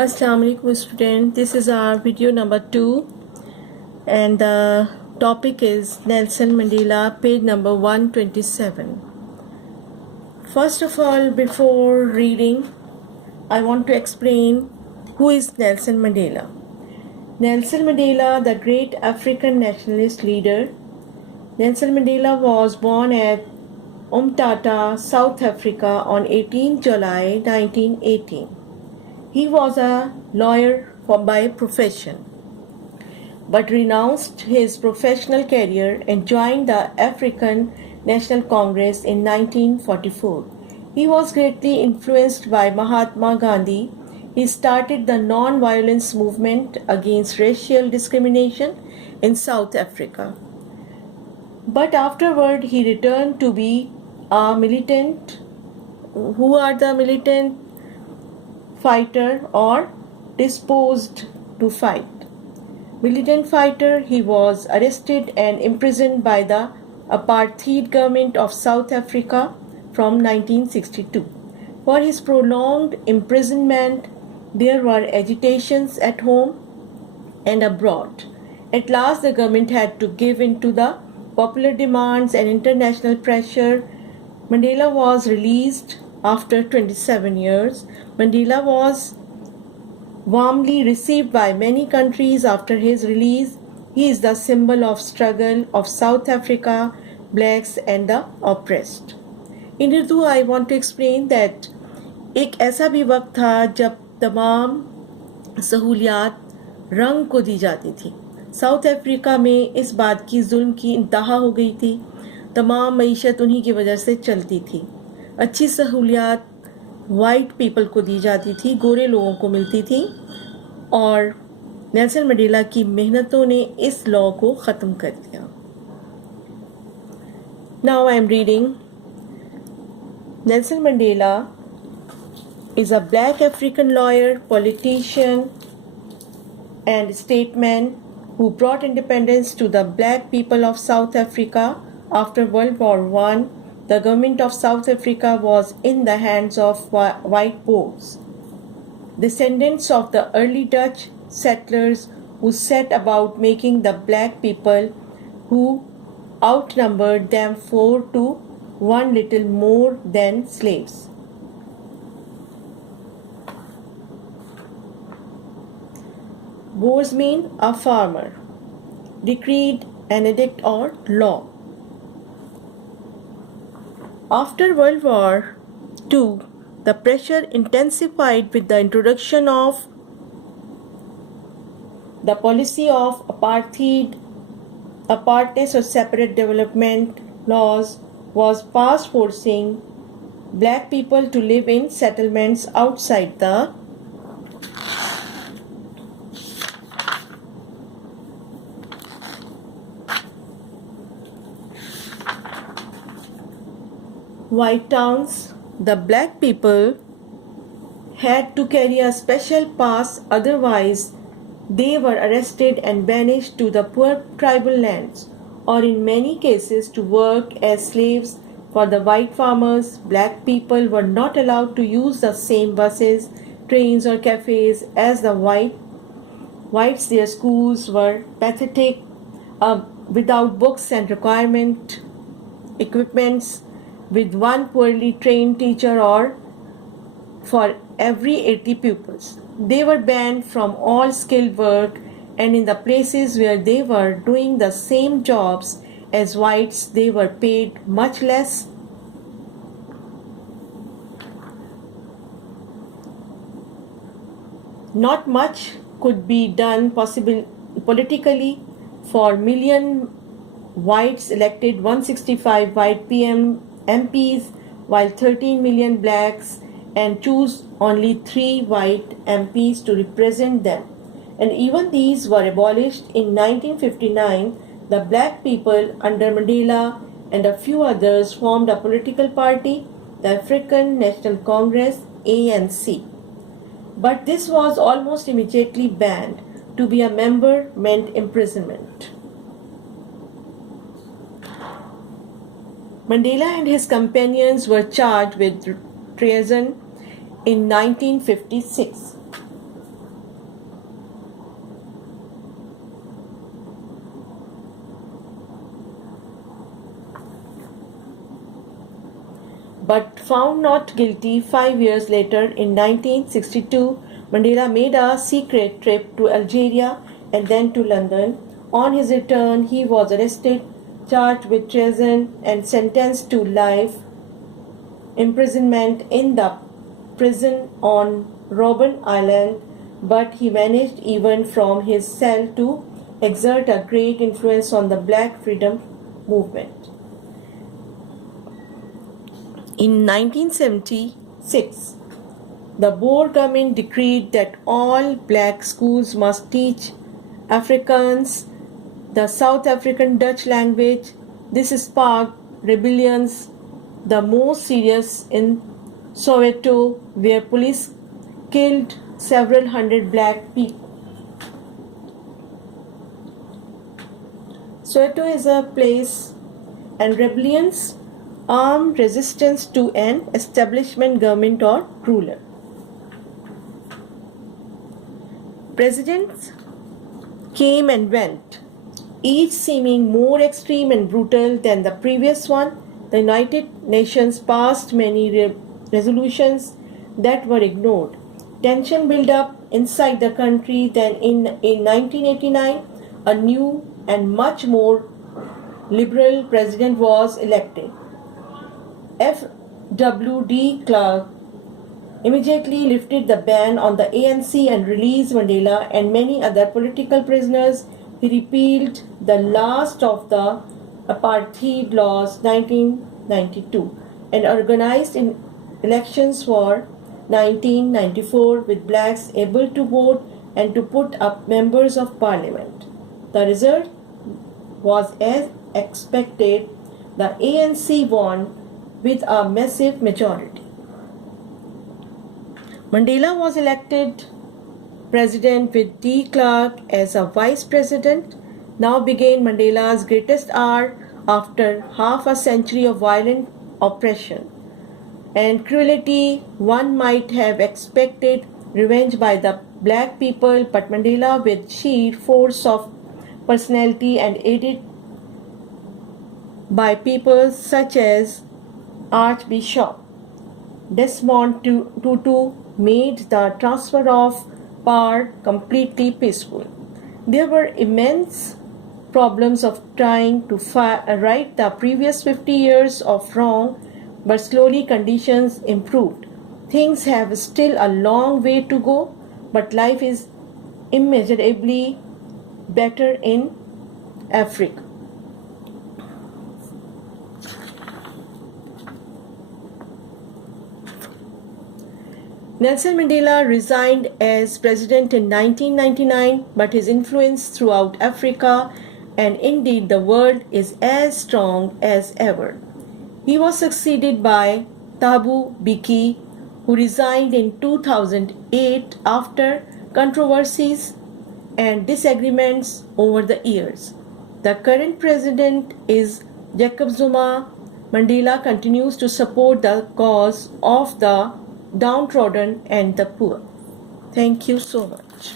Assalamu alaikum student. This is our video number 2 and the topic is Nelson Mandela, page number 127. First of all, before reading, I want to explain who is Nelson Mandela. Nelson Mandela, the great African nationalist leader. Nelson Mandela was born at Umtata, South Africa on 18 July 1918. He was a lawyer by profession, but renounced his professional career and joined the African National Congress in 1944. He was greatly influenced by Mahatma Gandhi. He started the non-violence movement against racial discrimination in South Africa. But afterward, he returned to be a militant. Who are the militant? Fighter or disposed to fight. Militant fighter, he was arrested and imprisoned by the apartheid government of South Africa from 1962. For his prolonged imprisonment, there were agitations at home and abroad. At last, the government had to give in to the popular demands and international pressure. Mandela was released after 27 years. Mandela was warmly received by many countries after his release. He is the symbol of struggle of South Africa, blacks and the oppressed. In Urdu, I want to explain that एक ऐसा भी वक्त था जब तमाम सहूलियात रंग को दी जाती थी. साउथ अफ्रीका में इस बात की जुल्म की इंतहा हो गई थी. तमाम मईशत उन्हीं की वजह से चलती थी. अच्छी सहूलियात वाइट पीपल को दी जाती थी, गोरे लोगों को मिलती थी और नेल्सन मंडेला की मेहनतों ने इस लॉ को ख़त्म कर दिया. Now I am reading. Nelson Mandela is a black African lawyer, politician and statesman who brought independence to the black people of South Africa. After World War I, the government of South Africa was in the hands of white Boers, descendants of the early Dutch settlers who set about making the black people, who outnumbered them 4 to 1 little more than slaves. Boers mean a farmer. Decreed an edict or law. After World War II, the pressure intensified with the introduction of the policy of apartheid or separate development laws was passed forcing black people to live in settlements outside the white towns. The black people had to carry a special pass, otherwise they were arrested and banished to the poor tribal lands, or in many cases to work as slaves for the white farmers. Black people were not allowed to use the same buses, trains or cafes as the whites. Their schools were pathetic, without books and requirement equipments, with one poorly trained teacher or for every 80 pupils. They were banned from all skilled work, and in the places where they were doing the same jobs as whites, they were paid much less. Not much could be done politically, for million whites elected 165 white MPs, while 13 million blacks and choose only 3 white MPs to represent them. And even these were abolished in 1959. The black people under Mandela and a few others formed a political party, the African National Congress, ANC. But this was almost immediately banned. To be a member meant imprisonment. Mandela and his companions were charged with treason in 1956. but found not guilty 5 years later in 1962. Mandela made a secret trip to Algeria and then to London. On his return, he was arrested, charged with treason, and sentenced to life imprisonment in the prison on Robben Island, but he managed even from his cell to exert a great influence on the black freedom movement. In 1976, the Boer government decreed that all black schools must teach Afrikaans, the South African Dutch language. This sparked rebellions, the most serious in Soweto, where police killed several hundred black people. Soweto is a place, and rebellions, armed resistance to an establishment government or ruler. Presidents came and went, each seeming more extreme and brutal than the previous one. The United Nations passed many resolutions that were ignored. Tension built up inside the country. Then in 1989, a new and much more liberal president was elected. F.W. de Klerk immediately lifted the ban on the ANC and released Mandela and many other political prisoners. He repealed the last of the apartheid laws 1992 and organized elections for 1994 with blacks able to vote and to put up members of parliament. The result was as expected. The ANC won with a massive majority. Mandela was elected president with de Klerk as a vice president. Now began Mandela's greatest hour after half a century of violent oppression and cruelty. One might have expected revenge by the black people, but Mandela, with sheer force of personality and aided by people such as Archbishop Desmond Tutu, made the transfer of power completely peaceful. There were immense problems of trying to right the previous 50 years of wrong, but slowly conditions improved. Things have still a long way to go, but life is immeasurably better in Africa. Nelson Mandela resigned as president in 1999, but his influence throughout Africa and indeed the world is as strong as ever. He was succeeded by Thabo Mbeki, who resigned in 2008 after controversies and disagreements over the years. The current president is Jacob Zuma. Mandela continues to support the cause of the downtrodden and the poor. Thank you so much.